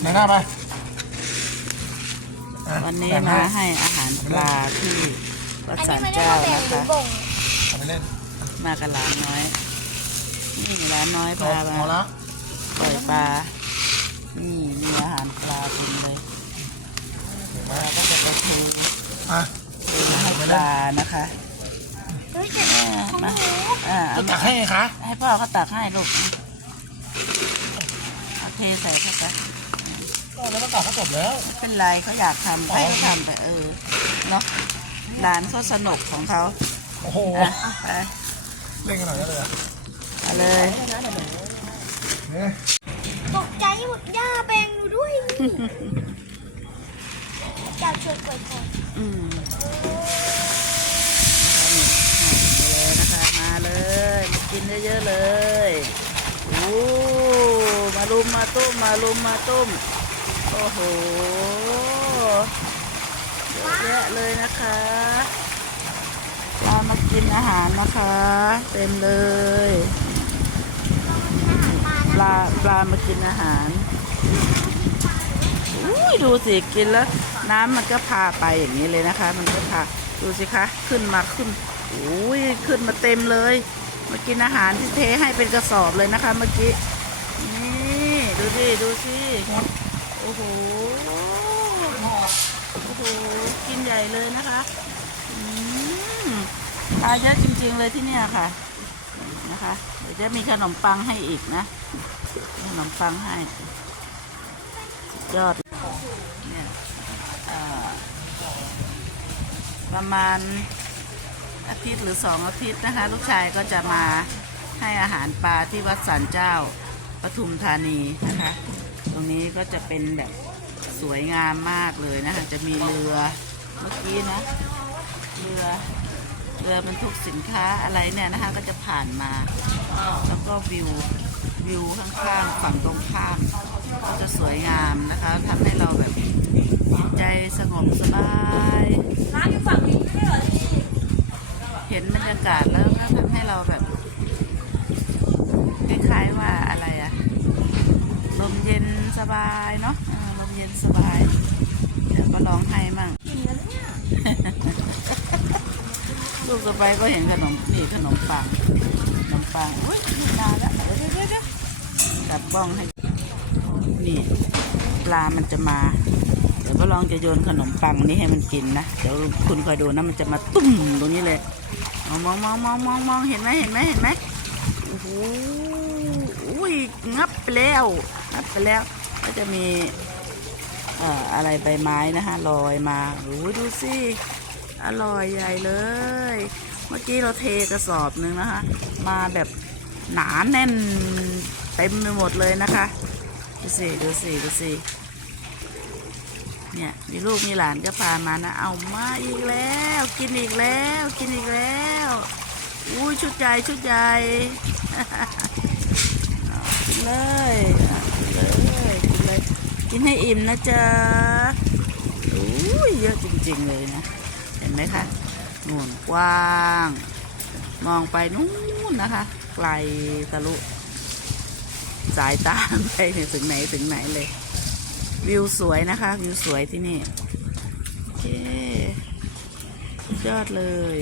ไหนหน้าไปอะวันนี้แบ่งมาให้ให้อาหารปลาที่วัดอันสันี้นไม่ได้เจ้ามาแบ่งนะหรือคะ บ่งเอาไปเล่นมากับหลานน้อย นี่หลานน้อยพอพาพอมาแล้วปล่อยปลา นี่มีอาหารปลาเต็มเลยปลาก็จะไปเทอะเทมาให้ปลานะคะเฮ้ยแต่อ่าของมาหนูอ่าจะเอาตัมากให้ไงคะให้พ่อเขาตักให้ลูกเอาเทใส่เข้าไป ก็แล้วก็ตักก็จบแล้วไม่เป็นไรเขาอยากทำให้เขาทำไปเออเนาะหลานเขาสนุกของเขาโอ้โหอะไปเล่นกันหน่อยก็เลยอะเอาเลยเนี่ยตกใจหมดย่าแบ่งหนูด้วยอยากชวนกล้วยทอดอืมเลยนะคะมาเลยมากินเยอะๆเลยโอ้มาลุมมาตุ้มมาลุมมาตุ้ม โอ้โหเยอะแยะเลยนะคะปลามากินอาหารนะคะ เต็มเลย ปลาปลามากินอาหารอุ้ยดูสิกินแล้ว น้ำมันก็พาไปอย่างนี้เลยนะคะ มันก็พาดูสิคะขึ้นมาขึ้นอุ้ยขึ้นมาเต็มเลยมากินอาหารที่เทให้เป็นกระสอบเลยนะคะ เมื่อกี้นี่ดูสิดูสิ โอ้โหโอ้โห กินใหญ่เลยนะคะ อืมปลาเยอะจริงๆเลยที่เนี่ยค่ะ นะคะ เดี๋ยวจะมีขนมปังให้อีกนะ ขนมปังให้สุดยอด เนี่ยประมาณอาทิตย์หรือสองอาทิตย์นะคะ ลูกชายก็จะมาให้อาหารปลาที่วัดสันเจ้าปทุมธานีนะคะ ตรงนี้ก็จะเป็นแบบสวยงามมากเลยนะคะจะมีเรือเมื่อกี้นะ เรือเรือบรรทุกสินค้าอะไรเนี่ยนะคะก็จะผ่านมา แล้วก็วิววิวข้างๆฝั่งตรงข้ามก็จะสวยงามนะคะทำให้เราแบบใจสงบสบายร้านอยู่ฝั่งนี้ไม่ได้เหรอที่เห็นบรรยากาศแล้วก็ทำให้เราแบบคล้ายๆว่าอะไรอะลมเย็น สบายเนาะเออลมเย็นสบายเดี๋ยวก็ร้องไห้มั่งกินแล้วเนี่ยลูกสบายก็เห็นขนมนี่ขนมปังขนมปังอุ้ยนี่นานแล้วเดี๋ยวเดี๋ยวเดี๋ยวจับบ้องให้นี่ปลามันจะมา เดี๋ยวก็ลองจะโยนขนมปังนี้ให้มันกินนะเดี๋ยวคุณคอยดูนะมันจะมาตุ้มตรงนี้เลยมองมองมองมองมองมองเห็นไหมเห็นไหมเห็นไหมโอ้โหอุ้ยงับไปแล้วงับไปแล้ว ก็จะมีเอ่ออะไรใบไม้นะคะลอยมาโอ้ดูสิอร่อยใหญ่เลย เมื่อกี้เราเทกระสอบหนึ่งนะคะ มาแบบหนาแน่นเต็มไปหมดเลยนะคะ ดูสิดูสิดูสิเนี่ยมีลูกมีหลานก็พามานะ เอามาอีกแล้ว กินอีกแล้ว กินอีกแล้วอุ้ยชุดใหญ่ชุดใหญ่กินเลย กินให้อิ่มนะจ๊ะอุ้ยเยอะจริงๆเลยนะ เห็นไหมคะนู่นกว้าง มองไปนู่นนะคะ ไกลทะลุ สายตาไปถึงไหนถึงไหนเลย วิวสวยนะคะ วิวสวยที่นี่ โอเคยอดเลย